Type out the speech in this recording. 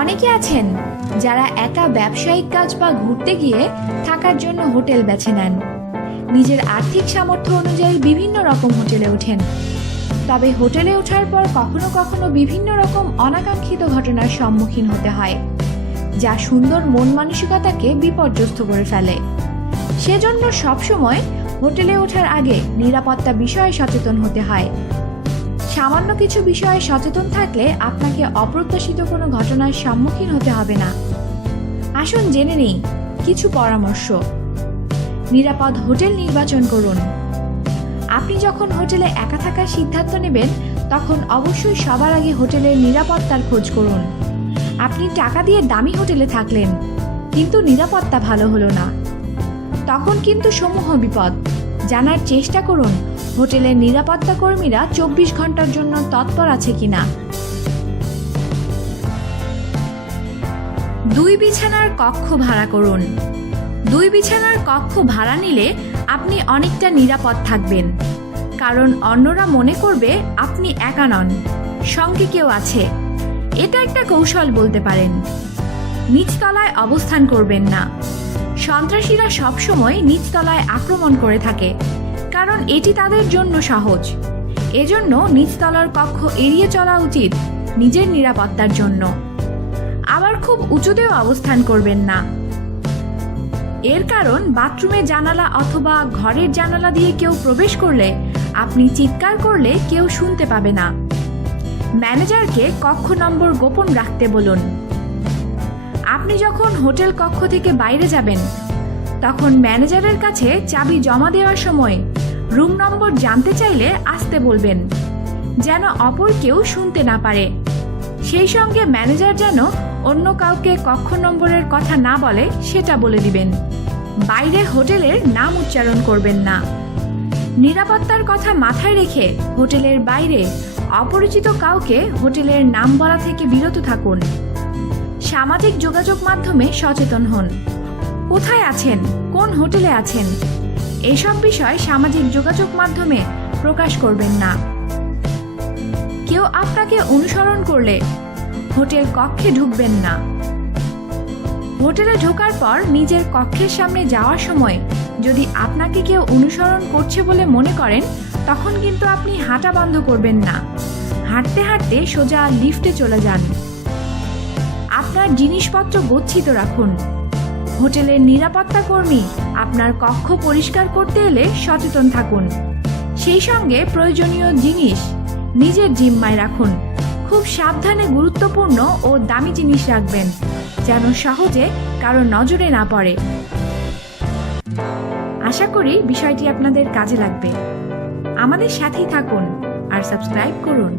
অনেকে আছেন যারা একা ব্যবসায়িক কাজ বা ঘুরতে গিয়ে থাকার জন্য হোটেল বেছে নেন। নিজের আর্থিক সামর্থ্য অনুযায়ী বিভিন্ন রকম হোটেলে ওঠেন। তবে হোটেলে ওঠার পর কখনো কখনো বিভিন্ন রকম অনাকাঙ্ক্ষিত ঘটনার সম্মুখীন হতে হয়, যা সুন্দর মন মানসিকতাকে বিপর্যস্ত করে ফেলে। সেজন্য সবসময় হোটেলে ওঠার আগে নিরাপত্তা বিষয়ে সচেতন হতে হয়। সামান্য কিছু বিষয়ে সচেতন থাকলে আপনাকে অপ্রত্যাশিত কোনো ঘটনার সম্মুখীন হতে হবে না। আসুন জেনে নিই, কিছু পরামর্শ। নিরাপদ হোটেল নির্বাচন করুন। আপনি যখন হোটেলে একা থাকার সিদ্ধান্ত নেবেন, তখন অবশ্যই সবার আগে হোটেলের নিরাপত্তার খোঁজ করুন। আপনি টাকা দিয়ে দামি হোটেলে থাকলেন, কিন্তু নিরাপত্তা ভালো হলো না। তখন কিন্তু সমূহ বিপদ। জানার চেষ্টা করুন। হোটেলের নিরাপত্তা কর্মীরা চব্বিশ ঘণ্টার জন্য তৎপর আছে কিনা। দুই বিছানার কক্ষ ভাড়া করুন। দুই বিছানার কক্ষ ভাড়া নিলে আপনি অনেকটা নিরাপদ থাকবেন। কারণ অন্যরা মনে করবে আপনি একা নন, সঙ্গে কেউ আছে। এটা একটা কৌশল বলতে পারেন। নিচতলায় অবস্থান করবেন না। সন্ত্রাসীরা সবসময় নিচতলায় আক্রমণ করে থাকে, কারণ এটি তাদের জন্য সহজ। এজন্য নিচতলার কক্ষ এড়িয়ে চলা উচিত নিজের নিরাপত্তার জন্য। আবার খুব উঁচুতেও অবস্থান করবেন না। এর কারণ বাথরুমে জানালা অথবা ঘরের জানালা দিয়ে কেউ প্রবেশ করলে আপনি চিৎকার করলে কেউ শুনতে পাবে না। ম্যানেজারকে কক্ষ নম্বর গোপন রাখতে বলুন। আপনি যখন হোটেল কক্ষ থেকে বাইরে যাবেন, তখন ম্যানেজারের কাছে চাবি জমা দেওয়ার সময় রুম নম্বর জানতে চাইলে আসতে বলবেন, যেন অপর কেউ শুনতে না পারে। সেই সঙ্গে ম্যানেজার যেন অন্য কাউকে কক্ষ নম্বরের কথা না বলে সেটা বলে দিবেন। বাইরে হোটেলের নাম উচ্চারণ করবেন না। নিরাপত্তার কথা মাথায় রেখে হোটেলের বাইরে অপরিচিত কাউকে হোটেলের নাম বলা থেকে বিরত থাকুন। সামাজিক যোগাযোগ মাধ্যমে সচেতন হন। কোথায় আছেন? কোন হোটেলে আছেন? এসব বিষয় সামাজিক যোগাযোগ মাধ্যমে প্রকাশ করবেন না। কেউ আপনাকে অনুসরণ করলে হোটেল কক্ষে ঢুকবেন না। হোটেলে ঢোকার পর নিজের কক্ষের সামনে যাওয়ার সময় যদি আপনাকে কেউ অনুসরণ করছে বলে মনে করেন, তখন কিন্তু আপনি হাঁটা বন্ধ করবেন না। হাঁটতে হাঁটতে সোজা লিফটে চলে যান। আপনার জিনিসপত্র গচ্ছিত রাখুন। হোটেলের নিরাপত্তা কর্মী আপনার কক্ষ পরিষ্কার করতে এলে সচেতন থাকুন। সেই সঙ্গে প্রয়োজনীয় জিনিস নিজের জিম্মায় রাখুন। খুব সাবধানে গুরুত্বপূর্ণ ও দামি জিনিস রাখবেন, যেন সহজে কারও নজরে না পড়ে। আশা করি বিষয়টি আপনাদের কাজে লাগবে। আমাদের সাথেই থাকুন আর সাবস্ক্রাইব করুন।